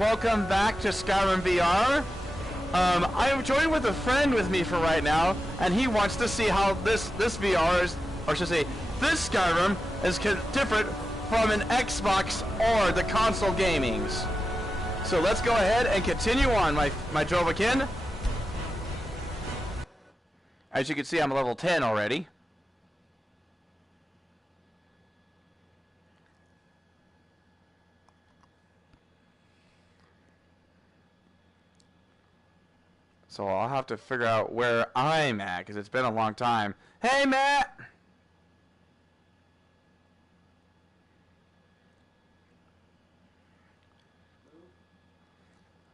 Welcome back to Skyrim VR. I'm joined with a friend with me for right now, and he wants to see how this VR is, or should I say, this Skyrim is different from an Xbox or the console gamings. So let's go ahead and continue on, my dovahken. As you can see, I'm level 10 already. So I'll have to figure out where I'm at, because it's been a long time. Hey, Matt!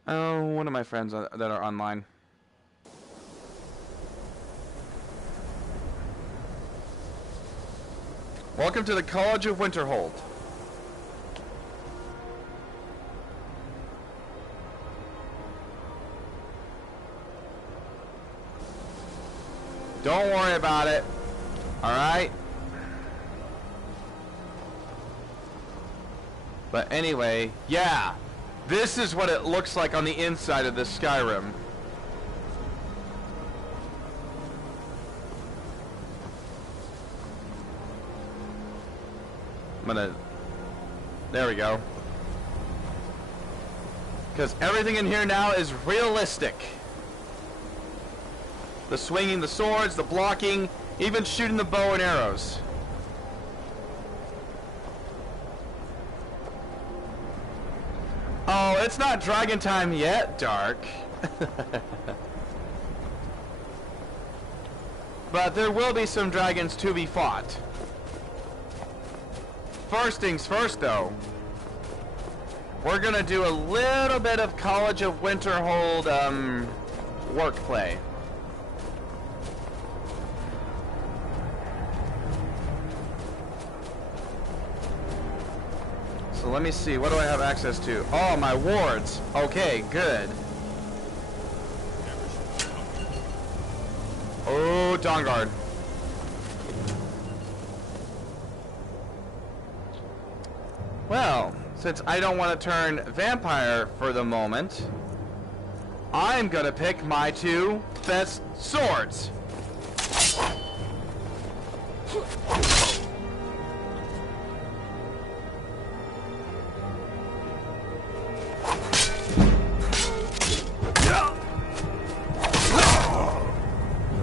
Oh, one of my friends that are online. Welcome to the College of Winterhold. Don't worry about it. Alright? But anyway, yeah. This is what it looks like on the inside of this Skyrim. There we go. Because everything in here now is realistic. The swinging the swords, the blocking, even shooting the bow and arrows. Oh, it's not dragon time yet, Dark. But there will be some dragons to be fought. First things first, though. We're gonna do a little bit of College of Winterhold, work play. So let me see, what do I have access to? Oh, my wards. Okay, good. Oh, Dawnguard. Well, since I don't want to turn vampire for the moment, I'm gonna pick my two best swords.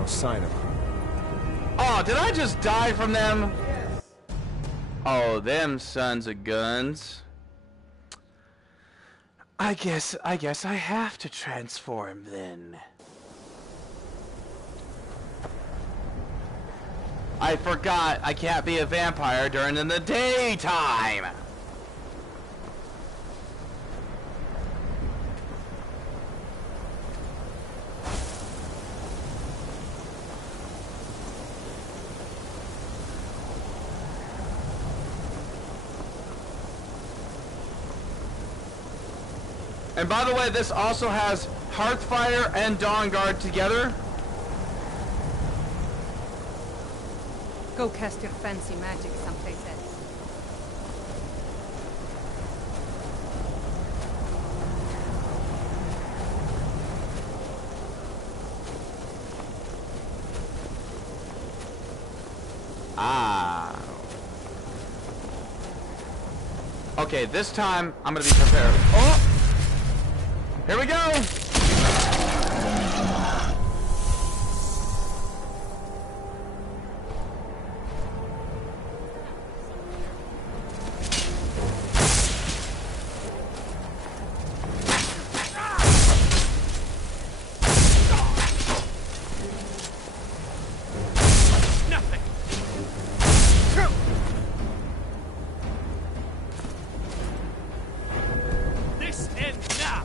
Sign of her. Oh, did I just die from them? Yes. Oh, them sons of guns. I guess I have to transform then. I forgot I can't be a vampire during the daytime. And by the way, this also has Hearthfire and Dawnguard together. Go cast your fancy magic someplace else. Ah. Okay, this time I'm gonna be prepared. Oh! Here we go! Nothing. This ends now.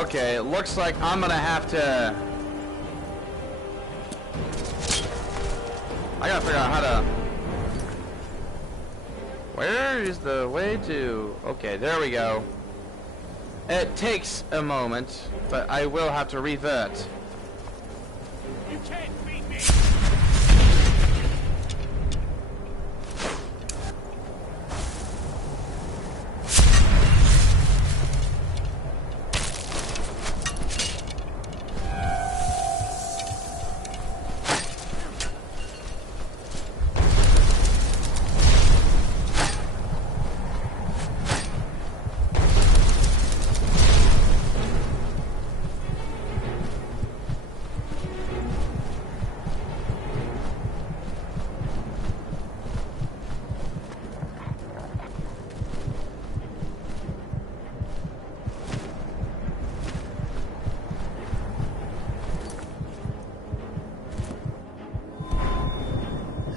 Okay, it looks like I'm gonna have to... I gotta figure out how to... Where is the way to... Okay, there we go. It takes a moment, but I will have to revert. You can't beat me!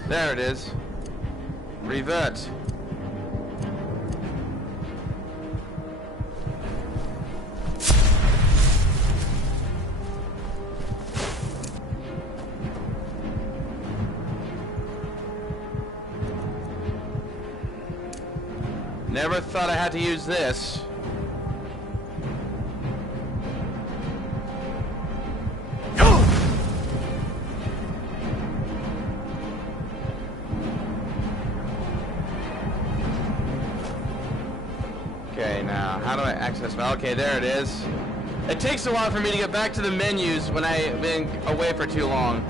There it is. Revert. Never thought I had to use this. Okay, now, how do I access... Okay, there it is. It takes a while for me to get back to the menus when I've been away for too long.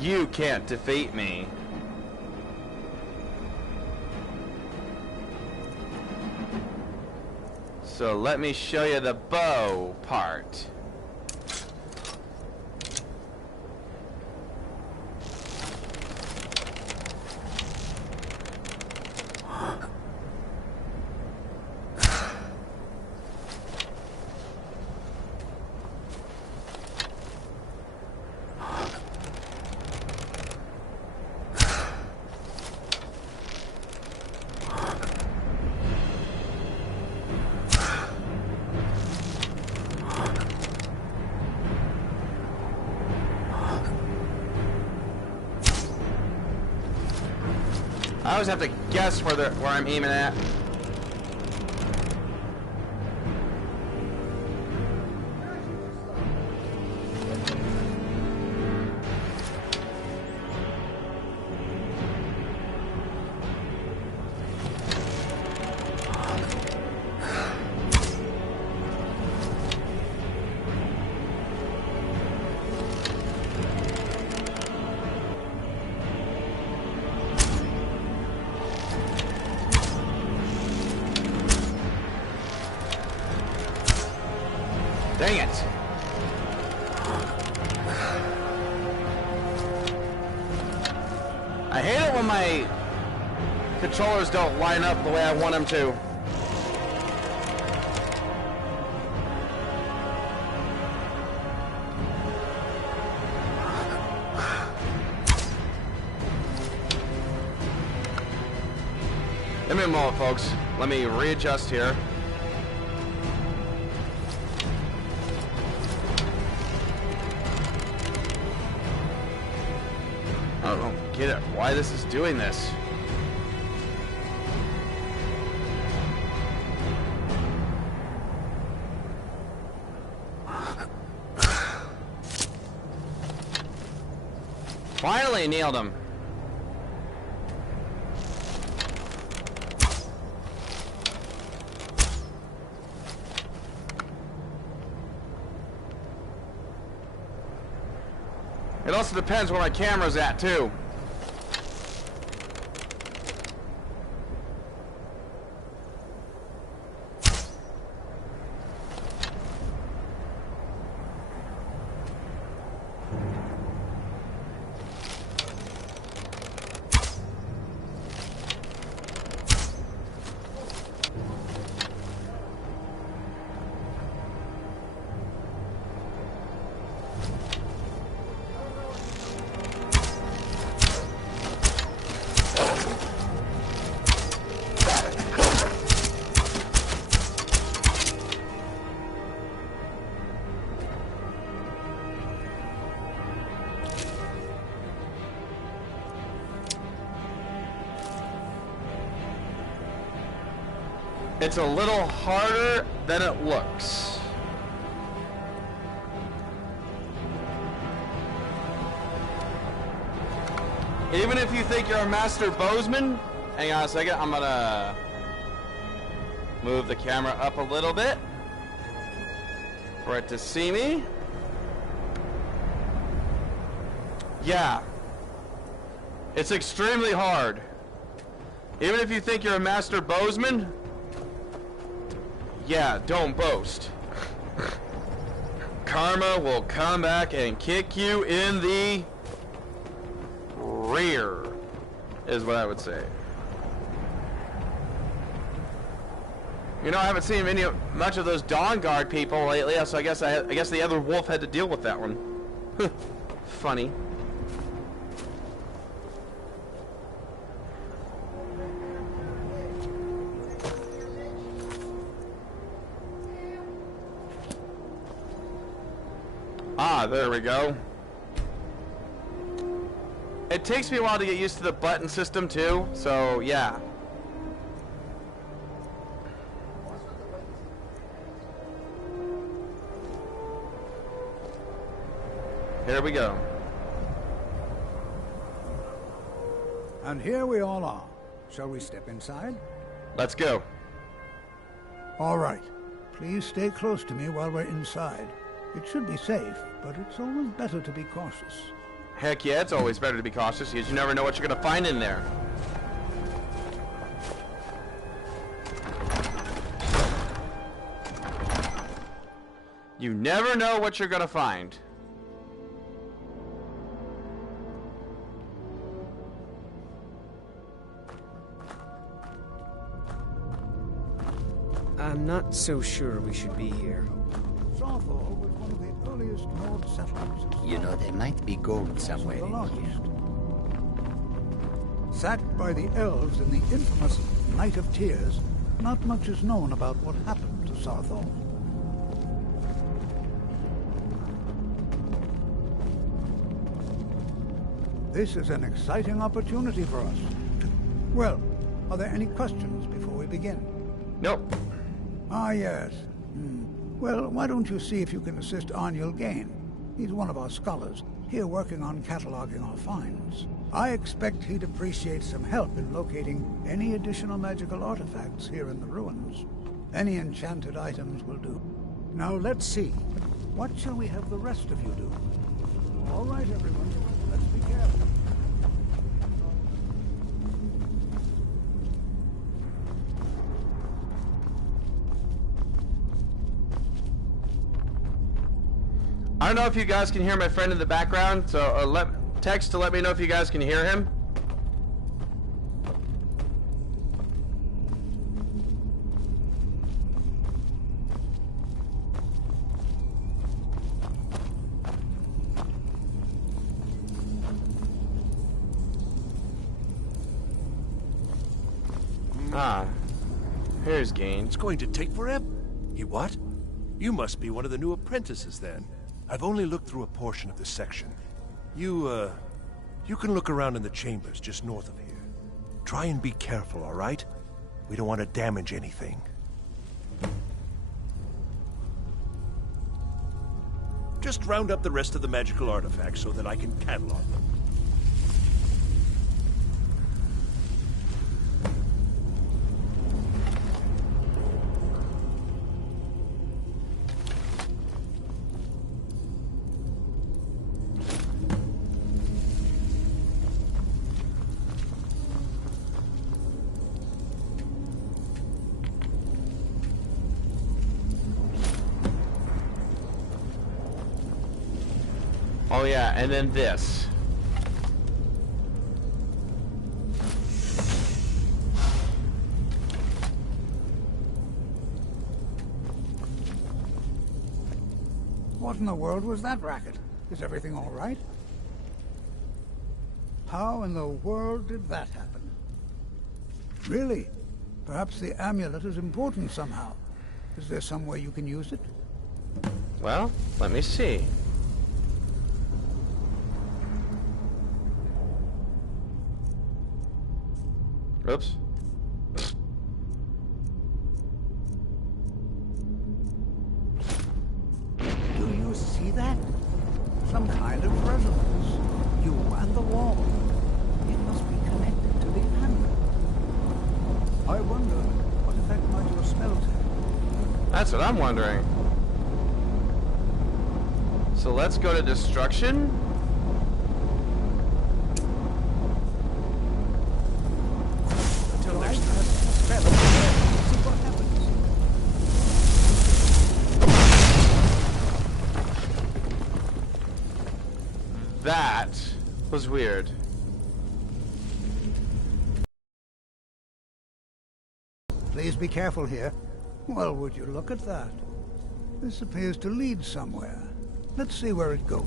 You can't defeat me. So let me show you the bow part. I always have to guess where I'm aiming at. Dang it! I hate it when my controllers don't line up the way I want them to. Give me a moment, folks. Let me readjust here. I don't get it. Why this is doing this? Finally nailed him. It also depends where my camera's at, too. It's a little harder than it looks. Even if you think you're a master bowsman, hang on a second, I'm gonna move the camera up a little bit for it to see me. Yeah, it's extremely hard. Even if you think you're a master bowsman, yeah, don't boast. Karma will come back and kick you in the rear, is what I would say. You know, I haven't seen much of those Dawn Guard people lately, so I guess the other wolf had to deal with that one. Funny. Ah, there we go. It takes me a while to get used to the button system too, so yeah. Here we go. And here we all are. Shall we step inside? Let's go. All right. Please stay close to me while we're inside. It should be safe, but it's always better to be cautious. Heck yeah, it's always better to be cautious because you never know what you're going to find in there. You never know what you're going to find. I'm not so sure we should be here. Sarthor was one of the earliest Nord settlements. You know, there might be gold somewhere The in largest. here. Sacked by the elves in the infamous Night of Tears, not much is known about what happened to Sarthor. This is an exciting opportunity for us. Well, are there any questions before we begin? Nope. Ah, yes. Well, why don't you see if you can assist Arniel Gain? He's one of our scholars, here working on cataloging our finds. I expect he'd appreciate some help in locating any additional magical artifacts here in the ruins. Any enchanted items will do. Now let's see. What shall we have the rest of you do? All right, everyone. Let's be careful. I don't know if you guys can hear my friend in the background, so text to let me know if you guys can hear him. Ah, here's Gain. It's going to take forever. You what? You must be one of the new apprentices then. I've only looked through a portion of this section. You can look around in the chambers just north of here. Try and be careful, all right? We don't want to damage anything. Just round up the rest of the magical artifacts so that I can catalog them. Oh yeah, and then this. What in the world was that racket? Is everything all right? How in the world did that happen? Really? Perhaps the amulet is important somehow. Is there some way you can use it? Well, let me see. Oops. resonance. You and the wall. It must be connected to the anvil. I wonder what effect might your spells have. That's what I'm wondering. So let's go to destruction. Until there's a spell. See what happens. That was weird. Please be careful here. Well, would you look at that? This appears to lead somewhere. Let's see where it goes.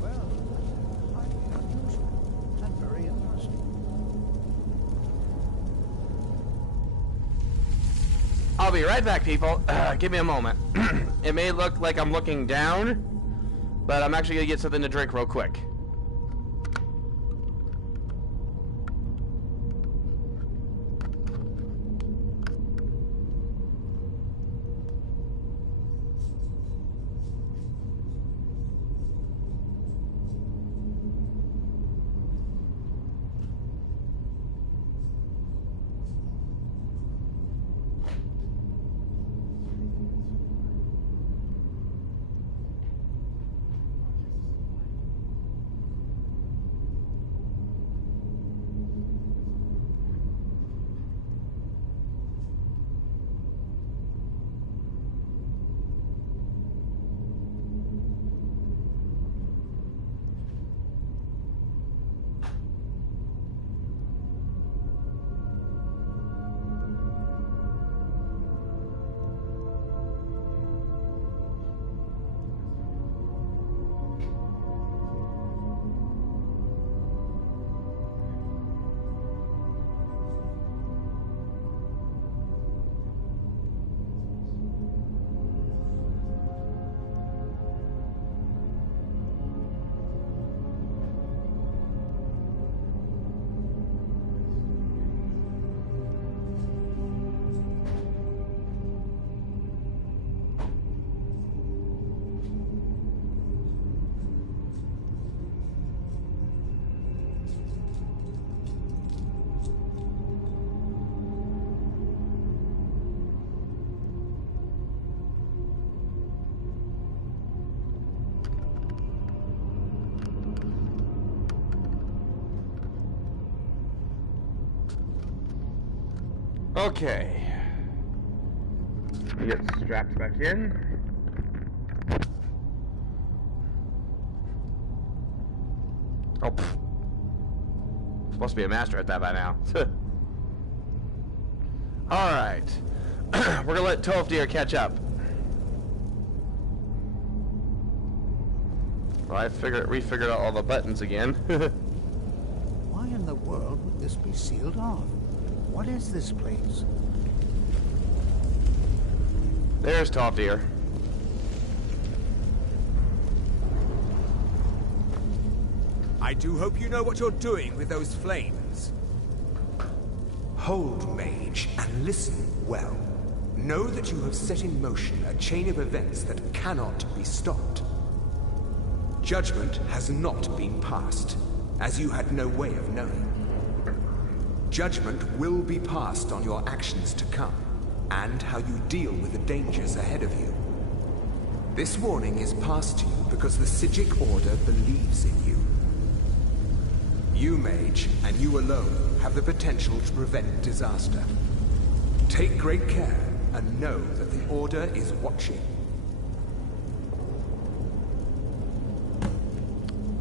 Well, highly unusual and very interesting. I'll be right back, people. Give me a moment. It may look like I'm looking down, but I'm actually gonna get something to drink real quick. Okay. We get strapped back in. Oh, pff. Supposed to be a master at that by now. Alright. We're gonna let Tofdir catch up. Well, we figured out all the buttons again. Why in the world would this be sealed off? What is this place? There's Tofdir. I do hope you know what you're doing with those flames. Hold, mage, and listen well. Know that you have set in motion a chain of events that cannot be stopped. Judgment has not been passed, as you had no way of knowing. Judgment will be passed on your actions to come, and how you deal with the dangers ahead of you. This warning is passed to you because the Psijic Order believes in you. You, mage, and you alone, have the potential to prevent disaster. Take great care, and know that the Order is watching.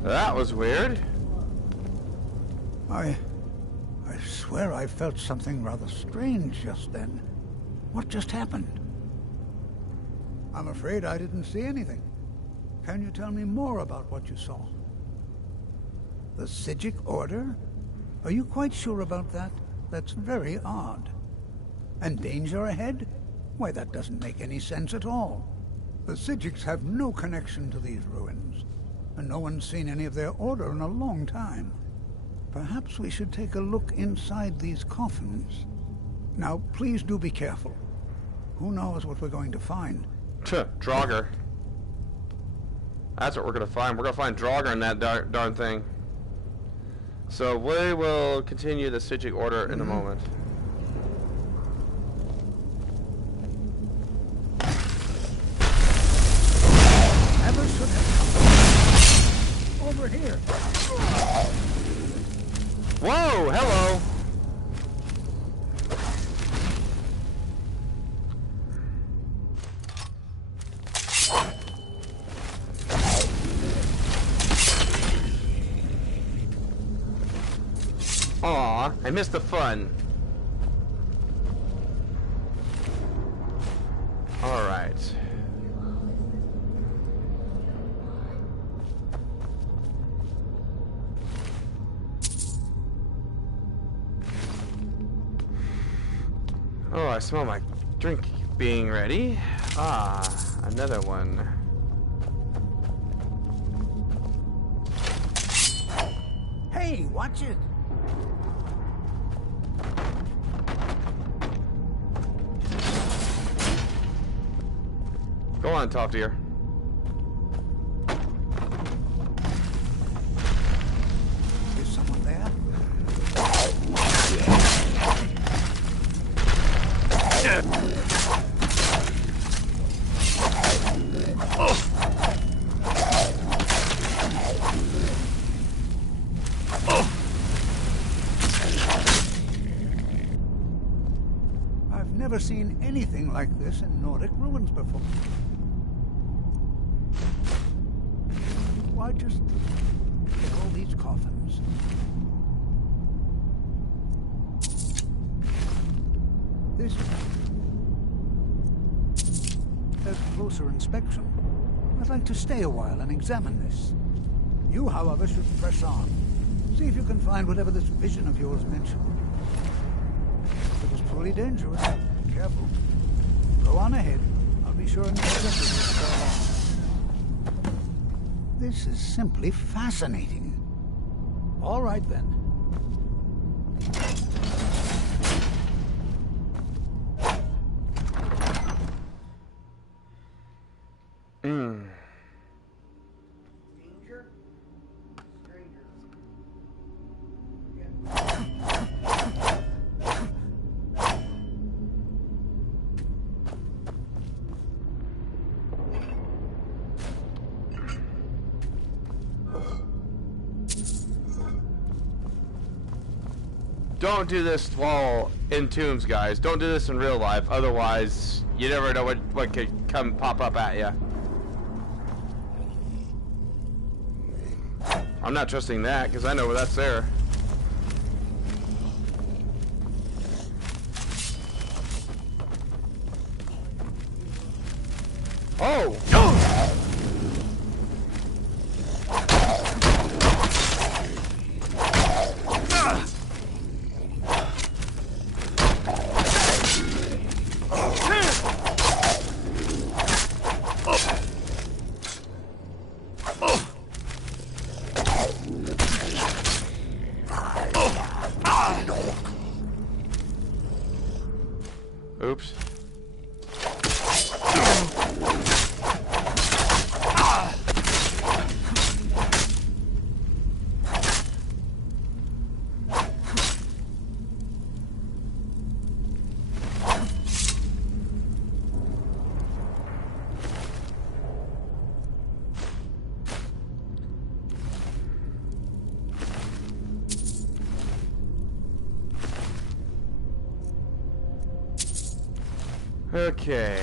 That was weird. I swear I felt something rather strange just then. What just happened? I'm afraid I didn't see anything. Can you tell me more about what you saw? The Psijic Order? Are you quite sure about that? That's very odd. And danger ahead? Why, that doesn't make any sense at all. The Psijics have no connection to these ruins, and no one's seen any of their order in a long time. Perhaps we should take a look inside these coffins. Now, please do be careful. Who knows what we're going to find? Draugr. That's what we're gonna find. We're gonna find Draugr in that darn thing. So we will continue the stitching order in a moment. Never should have come. Over here. Whoa! Hello. Aw, I missed the fun. Alright. Oh, I smell my drink being ready. Ah, another one. Hey, watch it. Go on, Top Deer. Is someone there? I've never seen anything like this in Nordic ruins before. Why just get all these coffins? This bears closer inspection. I'd like to stay a while and examine this. You, however, should press on. See if you can find whatever this vision of yours mentioned. It was truly dangerous. Be careful. Go on ahead. I'll be sure and catch up with you before long. This is simply fascinating. All right, then. Don't do this while in tombs, guys. Don't do this in real life. Otherwise, you never know what could come pop up at you. I'm not trusting that because I know that's there. Oh! Oops. Okay.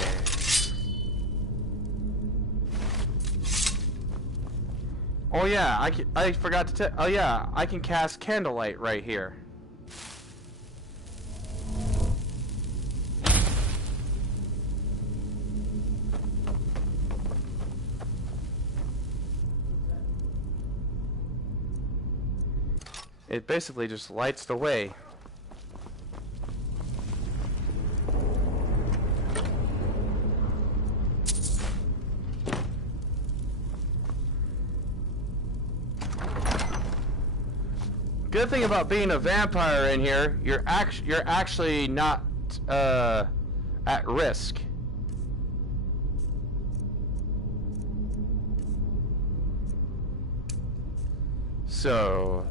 Oh yeah, I forgot to tell. Oh yeah, I can cast candlelight right here. It basically just lights the way. Good thing about being a vampire in here, you're actually not at risk. So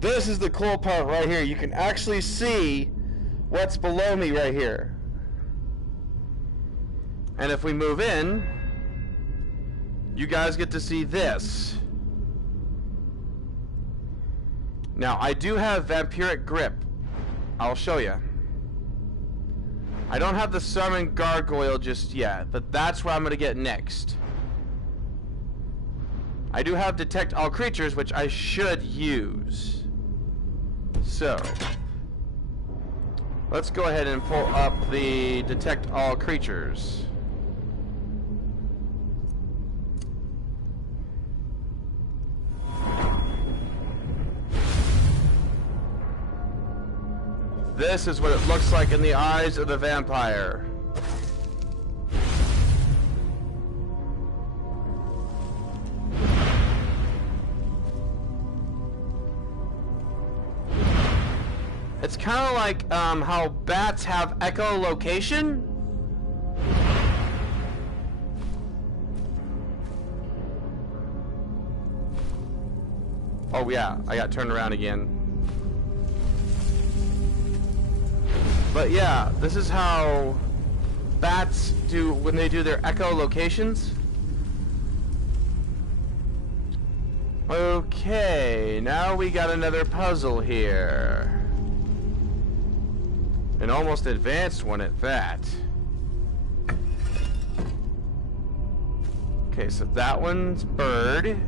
this is the cool part right here. You can actually see what's below me right here. And if we move in, you guys get to see this. Now, I do have vampiric grip. I'll show you. I don't have the summon gargoyle just yet, but that's what I'm going to get next. I do have detect all creatures, which I should use. So, let's go ahead and pull up the detect all creatures. This is what it looks like in the eyes of the vampire. It's kind of like how bats have echolocation. Oh yeah, I got turned around again. But yeah, this is how bats do when they do their echolocations. Okay, now we got another puzzle here. An almost advanced one at that. Okay, so that one's bird.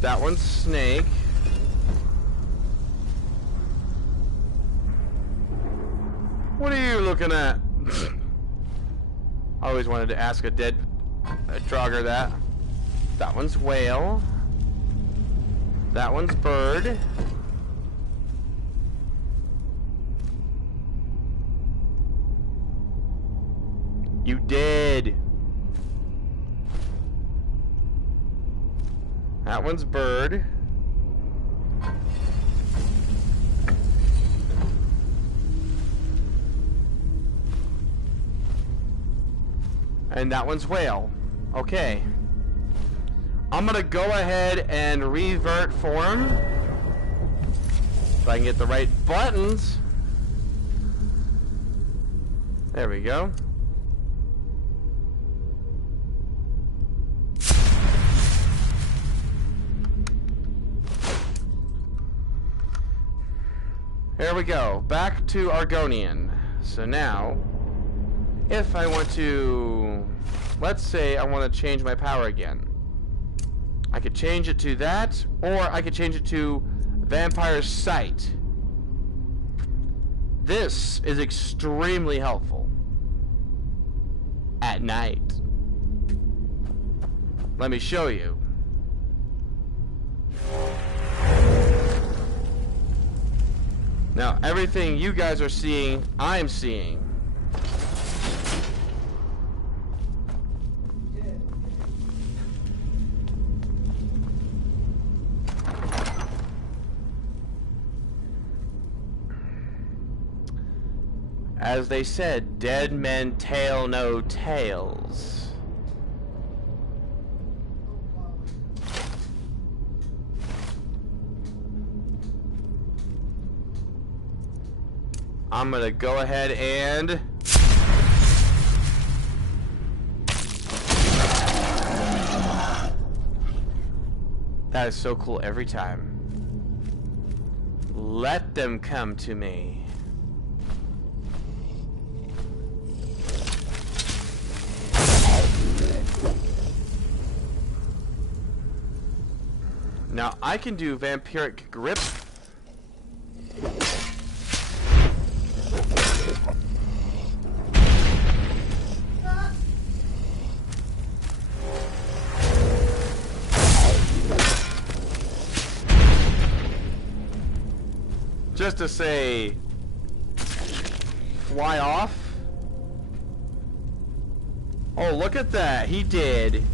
That one's snake. What are you looking at? I always wanted to ask a Draugr that. That one's whale. That one's bird. You did. That one's bird. And that one's whale. Okay. I'm gonna go ahead and revert form. If I can get the right buttons. There we go. Here we go. Back to Argonian. So now, if I want to, let's say I want to change my power again. I could change it to that, or I could change it to Vampire Sight. This is extremely helpful at night. Let me show you. Now, everything you guys are seeing, I'm seeing. As they said, dead men tell no tales. I'm gonna go ahead and That is so cool every time. Let them come to me. Now I can do vampiric grip. Just to say, fly off. Oh, look at that. He did.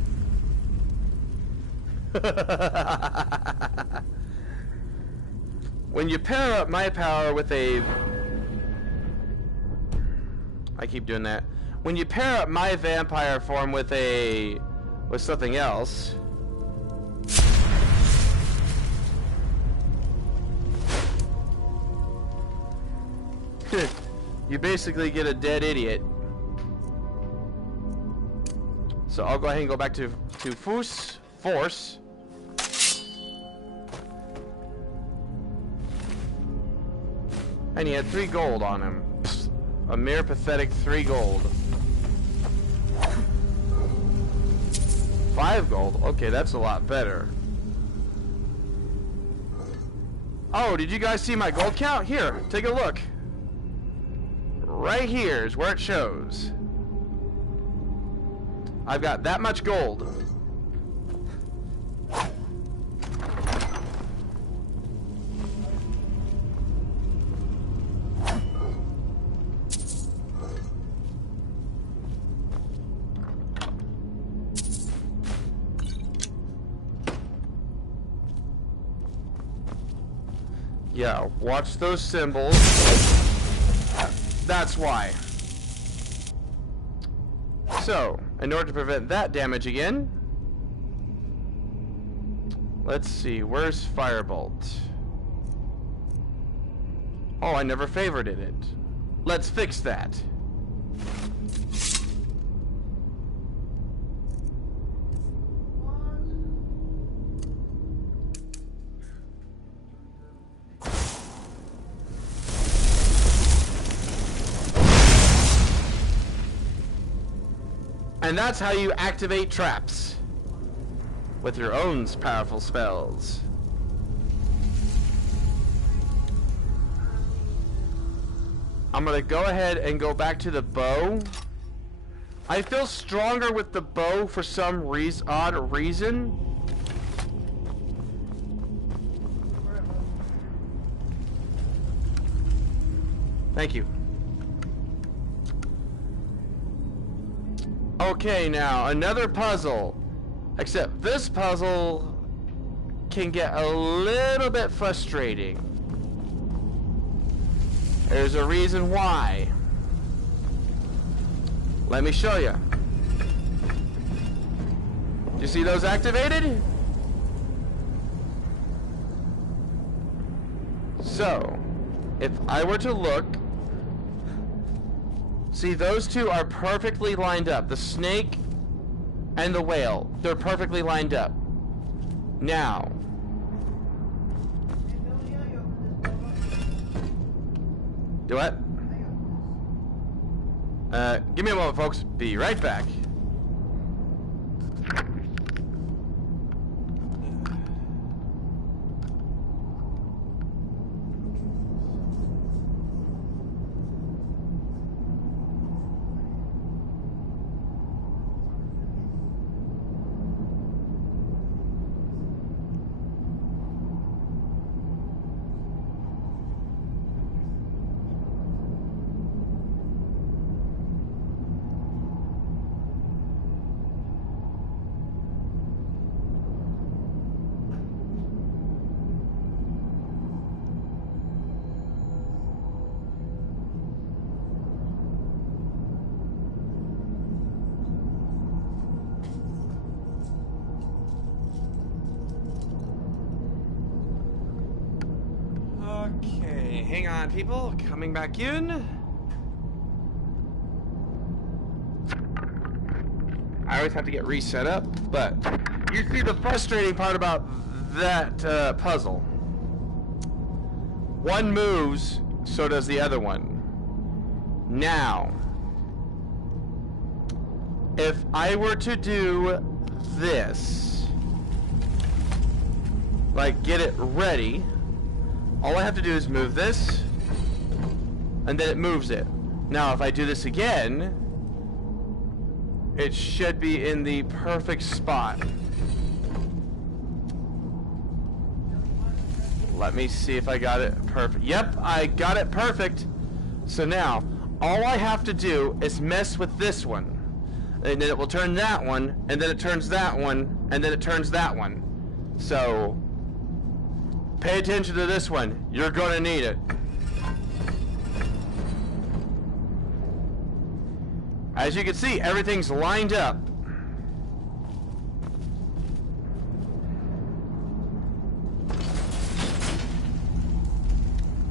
When you pair up my power with a... I keep doing that. When you pair up my vampire form with something else... you basically get a dead idiot. So I'll go ahead and go back to force. And he had 3 gold on him. Psst, a mere pathetic 3 gold. 5 gold? Okay, that's a lot better. Oh, did you guys see my gold count? Here, take a look. Right here is where it shows. I've got that much gold. Yeah, watch those symbols. That's why. So, in order to prevent that damage again, let's see, where's Firebolt? Oh, I never favorited it. Let's fix that. And that's how you activate traps. With your own powerful spells. I'm gonna go ahead and go back to the bow. I feel stronger with the bow for some odd reason. Thank you. Okay, now another puzzle. Except this puzzle can get a little bit frustrating. There's a reason why. Let me show you. Do you see those activated? So, if I were to look, see, those two are perfectly lined up. The snake and the whale. They're perfectly lined up. Now. Do what? Give me a moment, folks. Be right back. Hang on, people. Coming back in. I always have to get reset up, but you see the frustrating part about that puzzle. One moves, so does the other one. Now, if I were to do this, like get it ready, all I have to do is move this, and then it moves it. Now, if I do this again, it should be in the perfect spot. Let me see if I got it perfect. Yep, I got it perfect. So now, all I have to do is mess with this one. And then it will turn that one, and then it turns that one, and then it turns that one. So, pay attention to this one. You're gonna need it. As you can see, everything's lined up.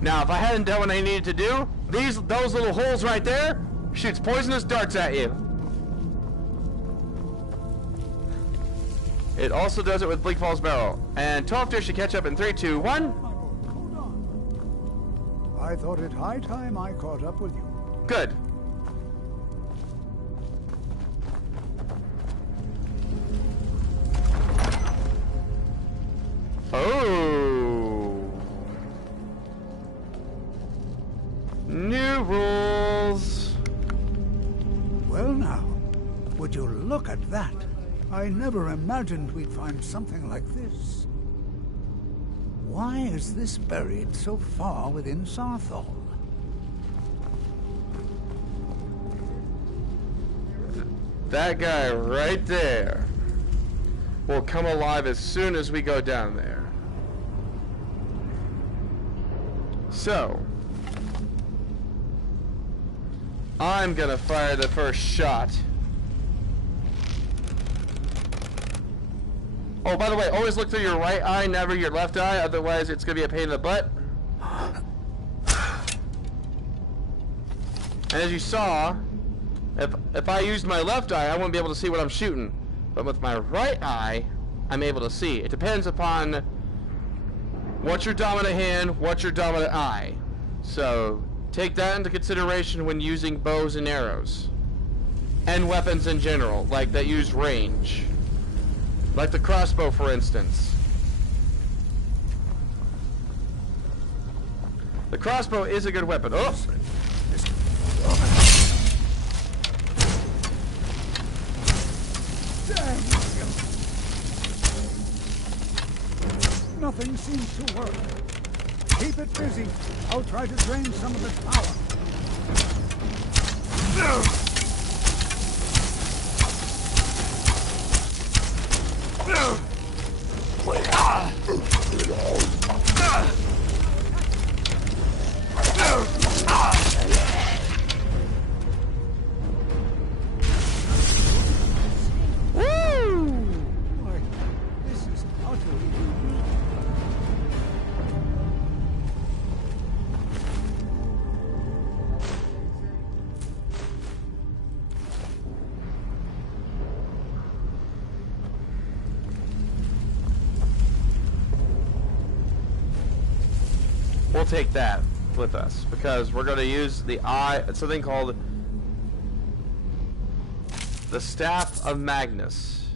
Now, if I hadn't done what I needed to do, those little holes right there shoots poisonous darts at you. It also does it with Bleak Falls Barrel. And 12 Deer should catch up in 3, 2, 1. Hold on. I thought it high time I caught up with you. Good. Oh. New rules. Well now, would you look at that? I never imagined we'd find something like this. Why is this buried so far within Sarthal? That guy right there will come alive as soon as we go down there. So, I'm gonna fire the first shot. Oh, by the way, always look through your right eye, never your left eye, otherwise it's gonna be a pain in the butt. And as you saw, if I used my left eye, I wouldn't be able to see what I'm shooting. But with my right eye, I'm able to see. It depends upon what's your dominant hand, what's your dominant eye. So take that into consideration when using bows and arrows. And weapons in general, like that use range. Like the crossbow, for instance. The crossbow is a good weapon. Oh! Nothing seems to work. Keep it busy. I'll try to drain some of its power. We'll take that with us because we're going to use the something called the Staff of Magnus.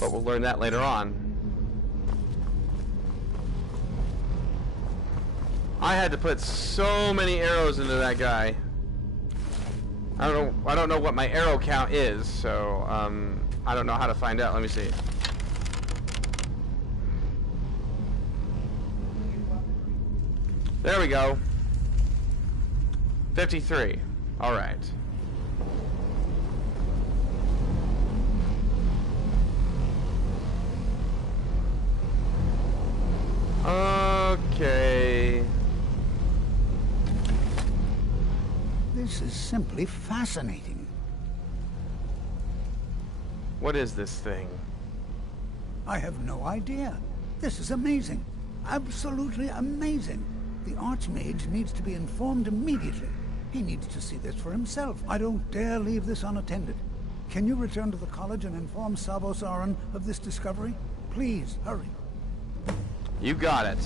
But we'll learn that later on. I had to put so many arrows into that guy. I don't know what my arrow count is, so I don't know how to find out. Let me see. There we go. 53. All right. Okay. This is simply fascinating. What is this thing? I have no idea. This is amazing. Absolutely amazing. The Archmage needs to be informed immediately. He needs to see this for himself. I don't dare leave this unattended. Can you return to the college and inform Sabo Saran of this discovery? Please, hurry. You got it.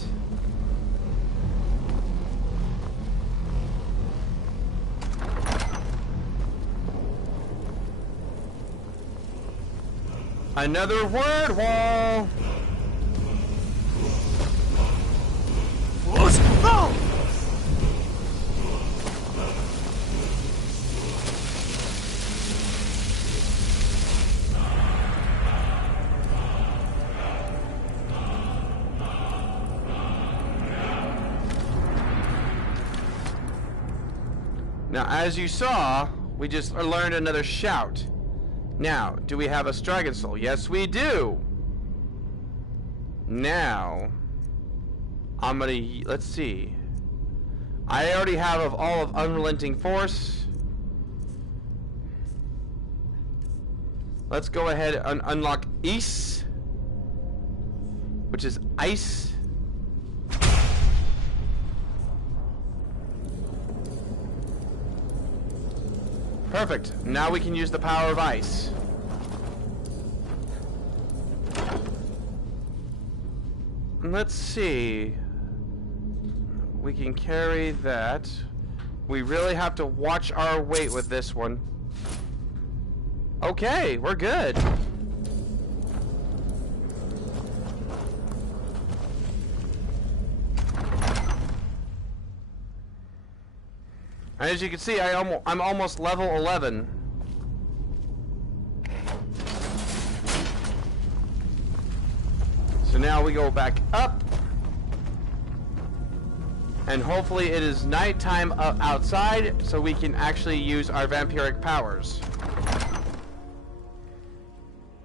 Another word wall. No! Now, as you saw, we just learned another shout. Now, do we have a dragon soul? Yes, we do. Now, let's see. I already have of all of Unrelenting Force. Let's go ahead and unlock Ice, which is ice. Perfect. Now we can use the power of ice. Let's see. We can carry that. We really have to watch our weight with this one. Okay, we're good. As you can see, I'm almost level 11. So now we go back up. And hopefully it is nighttime outside so we can actually use our vampiric powers.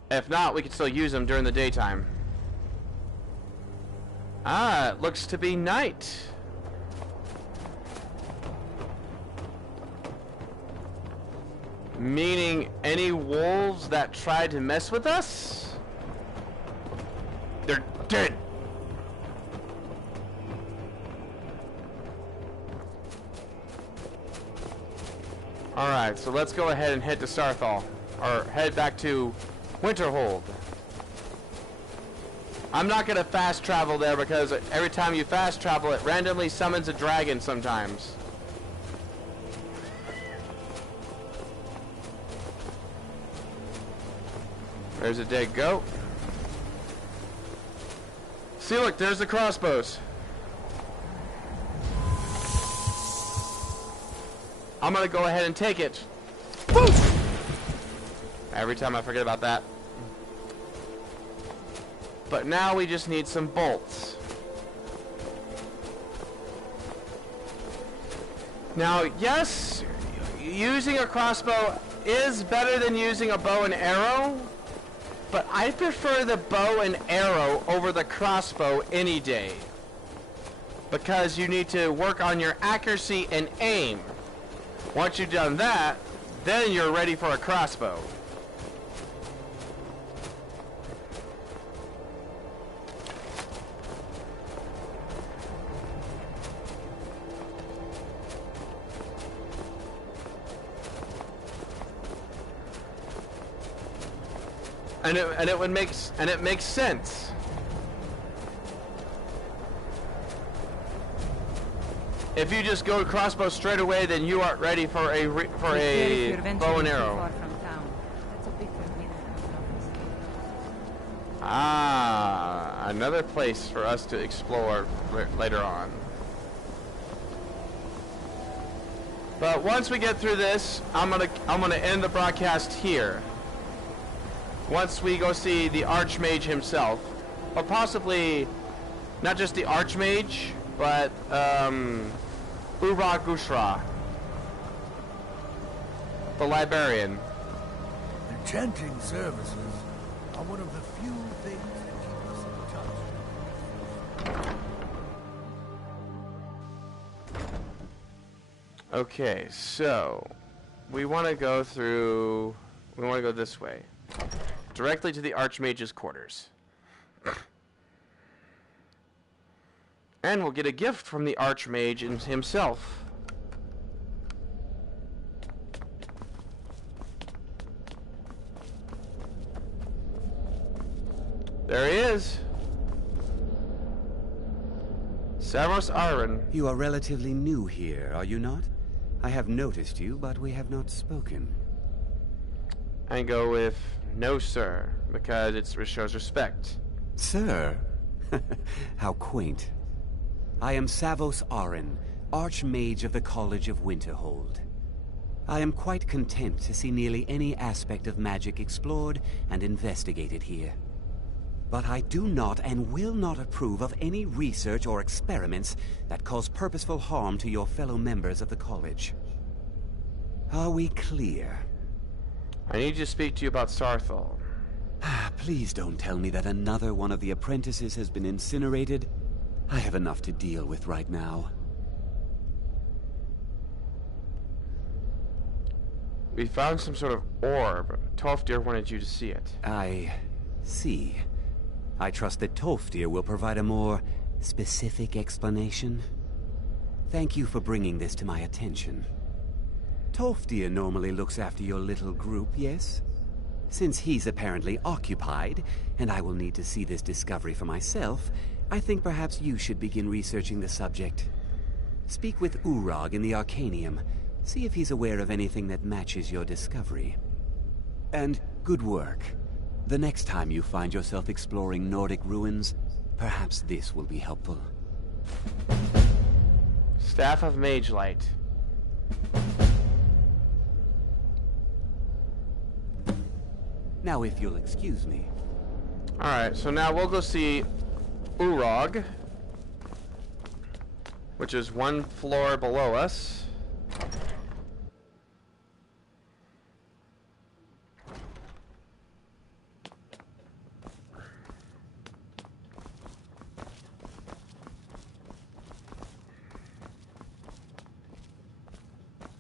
If not, we can still use them during the daytime. Ah, it looks to be night. Meaning any wolves that tried to mess with us, they're dead. Alright, so let's go ahead and head to Starthal. Or head back to Winterhold. I'm not going to fast travel there because every time you fast travel, it randomly summons a dragon sometimes. There's a dead goat. See, look, there's the crossbows. I'm gonna go ahead and take it. Every time I forget about that. But now we just need some bolts. Now, yes, using a crossbow is better than using a bow and arrow, but I prefer the bow and arrow over the crossbow any day. Because you need to work on your accuracy and aim. Once you've done that, then you're ready for a crossbow. And it makes sense. If you just go to crossbow straight away, then you aren't ready for a bow and arrow. Ah, another place for us to explore later on. But once we get through this, I'm gonna end the broadcast here. Once we go see the Archmage himself, or possibly not just the Archmage, but Ura Gushra, the Librarian. Enchanting services are one of the few things that keep us in touch. Okay, so we want to go through. We want to go this way, directly to the Archmage's quarters. And we'll get a gift from the Archmage himself. There he is. Savos Aran. You are relatively new here, are you not? I have noticed you, but we have not spoken. I go with no, sir, because it shows respect. Sir? How quaint. I am Savos Aran, Archmage of the College of Winterhold. I am quite content to see nearly any aspect of magic explored and investigated here. But I do not and will not approve of any research or experiments that cause purposeful harm to your fellow members of the college. Are we clear? I need to speak to you about Sarthal. Please don't tell me that another one of the apprentices has been incinerated. I have enough to deal with right now. We found some sort of orb. Tolfdir wanted you to see it. I see. I trust that Tolfdir will provide a more specific explanation. Thank you for bringing this to my attention. Tolfdir normally looks after your little group, yes? Since he's apparently occupied, and I will need to see this discovery for myself, I think perhaps you should begin researching the subject. Speak with Urag in the Arcanium. See if he's aware of anything that matches your discovery. And good work. The next time you find yourself exploring Nordic ruins, perhaps this will be helpful. Staff of Mage Light. Now if you'll excuse me. Alright, so now we'll go see Urag, which is one floor below us.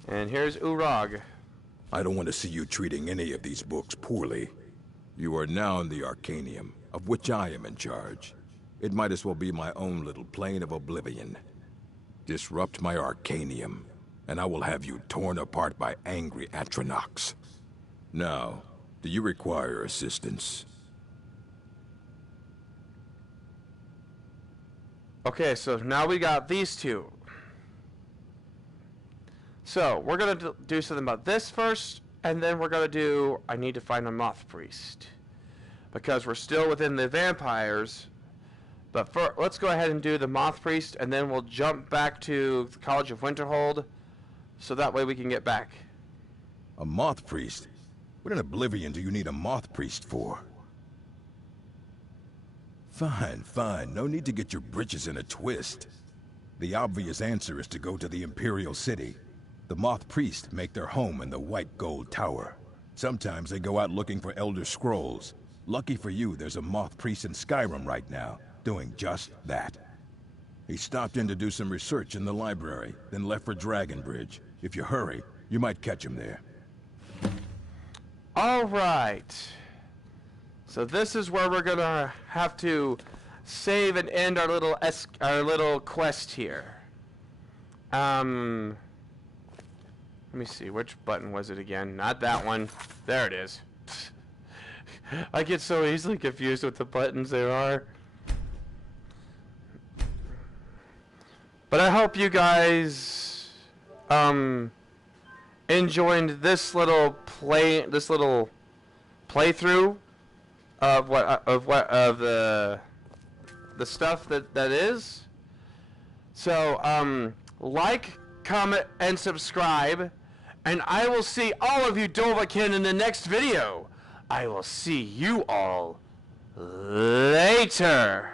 And here's Urag. I don't want to see you treating any of these books poorly. You are now in the Arcanium, of which I am in charge. It might as well be my own little plane of oblivion. Disrupt my Arcanium, and I will have you torn apart by angry Atronachs. Now, do you require assistance? Okay, so now we got these two. So, we're going to do something about this first, and then we're going to do... I need to find a Moth Priest. Because we're still within the vampires. But let's go ahead and do the Moth Priest, and then we'll jump back to the College of Winterhold, so that way we can get back. A Moth Priest? What in Oblivion do you need a Moth Priest for? Fine, fine. No need to get your britches in a twist. The obvious answer is to go to the Imperial City. The Moth Priest make their home in the White Gold Tower. Sometimes they go out looking for Elder Scrolls. Lucky for you, there's a Moth Priest in Skyrim right now, doing just that. He stopped in to do some research in the library, then left for Dragonbridge. If you hurry, you might catch him there. All right. So this is where we're gonna have to save and end our little quest here. Let me see, which button was it again? Not that one. There it is. I get so easily confused with the buttons there are. But I hope you guys enjoyed this little playthrough of the stuff that is. So like, comment, and subscribe, and I will see all of you dovahken in the next video. I will see you all later.